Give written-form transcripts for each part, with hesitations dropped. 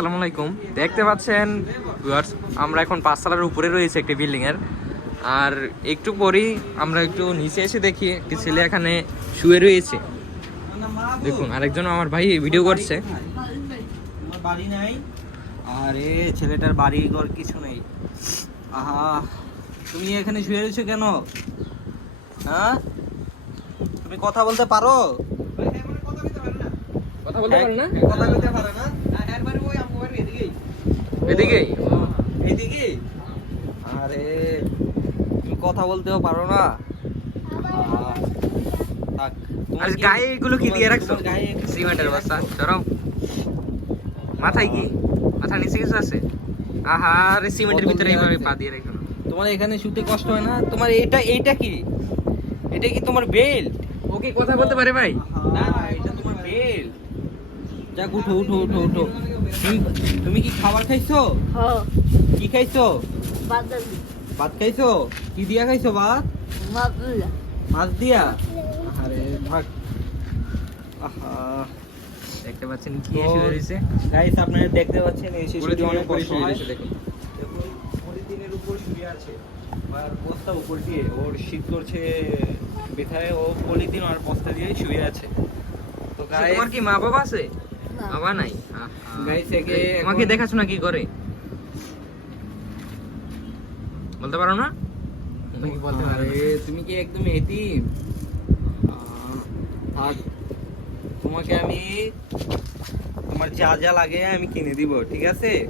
আসসালামু আলাইকুম। দেখতে পাচ্ছেন ভিউয়ার্স, আমরা এখন 5 তলার উপরে রয়েছে একটি বিল্ডিং এর। আর একটু পরেই আমরা একটু নিচে এসে দেখি একটি ছেলে এখানে শুয়ে রয়েছে। দেখুন, আরেকজন আমার ভাই ভিডিও করছে। তোমার বাড়ি নাই? আরে ছেলেটার বাড়ি ঘর কিছু নেই। আহা, তুমি এখানে শুয়ে রয়েছো কেন? হ্যাঁ, তুমি কথা বলতে পারো? কথা বলতে পারেন না? কথা বলতে পারো না? এদিকেই এইদিকে? আরে তুমি কথা বলতেও পারো না? আহা, থাক। তোমার আর কি- গায়ে এগুলো কি দিয়ে রাখছো? তোমার গায়ে সিমেন্টের বস্তা ধরাও। মাথায় কি? মাথা নিচে কিছু আছে? আহা, আরে সিমেন্টের ভিতরে এইভাবে পা দিয়ে রাখো। তোমার এখানে শুতে কষ্ট হয় না? তোমার এইটা কি? এটা কি তোমার বেল্ট? ওকে কথা বলতে পারে ভাই? না, এটা তোমার বেল্ট। যাক, উঠো উঠো উঠো উঠো। তুমি কি খাবার খাইছো? হ্যাঁ, কি খাইছো? বাদল ভাত খাইছো? কি দিয়া খাইছো ভাত? মাগুলা মাছ দিয়া? আরে থাক। আহা, দেখতে পাচ্ছেন কি তো- শুয়ে রয়েছে? গাইস আপনারা দেখতে পাচ্ছেন এই পুরো শিশুটি অনেক কষ্ট হয়। দেখুন। দেখুন, পলিথিনের উপর শুয়ে আছে আর বস্তা উপর দিয়ে, ওর শীত করছে বিধায় ও পলিথিন আর বস্তা দিয়ে শুয়ে আছে। তো গাইস, তোমার কি মা বাবা আছে? না। বাবা নাই। গাইস একে তোমাকে দেখাশোনা কি করে? বলতে পারো না? তুমি কি বলতে পারো? আরে তুমি কি একদম এতিম? থাক, তোমাকে আমি তোমার যা যা লাগে আমি কিনে দিব, ঠিক আছে?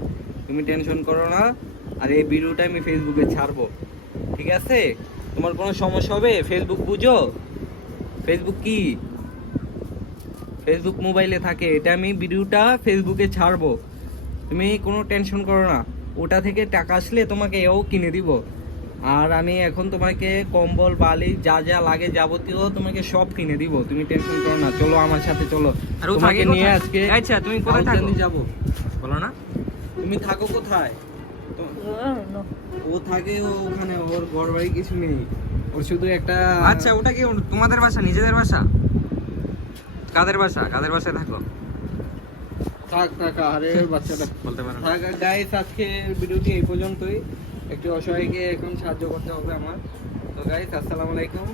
তুমি টেনশন করো না। আর এই ভিডিওটা আমি ফেসবুকে ছাড়বো, ঠিক আছে? তোমার কোনো সমস্যা হবে? ফেসবুক বুঝো? ফেসবুক কি? ফেসবুক মোবাইলে থাকে। এটা আমি ভিডিওটা ফেসবুকে ছাড়বো, তুমি কোনো টেনশন করো না। ওটা থেকে টাকা আসলে তোমাকে এও কিনে দিব। আর আমি এখন তোমাকে কম্বল বালিশ যা যা লাগে যাবতীয় তোমাকে সব কিনে দিব, তুমি টেনশন করো না। চলো আমার সাথে, চলো। আর ও তোমাকে থাকে নিয়ে কোথায়? আজকে আচ্ছা, তুমি কোথায় থাকো? রাউজানে যাবো। বলো না? তুমি থাকো কোথায়? ও থাকে ওখানে, ওর ঘর বাড়ি কিছু নেই, ওর শুধু একটা। আচ্ছা, ওটা কি তোমাদের বাসা, নিজেদের বাসা? কাদের বাসা? কাদের বাসায় থাকো? থাক থাক, আরে বাচ্চাটা বলতে পারো না? থাক। গাইস, আজকে ভিডিওটি এই পর্যন্তই। একটু অসহায়কে এখন সাহায্য করতে হবে আমার। তো গাইস, আসসালামু আলাইকুম।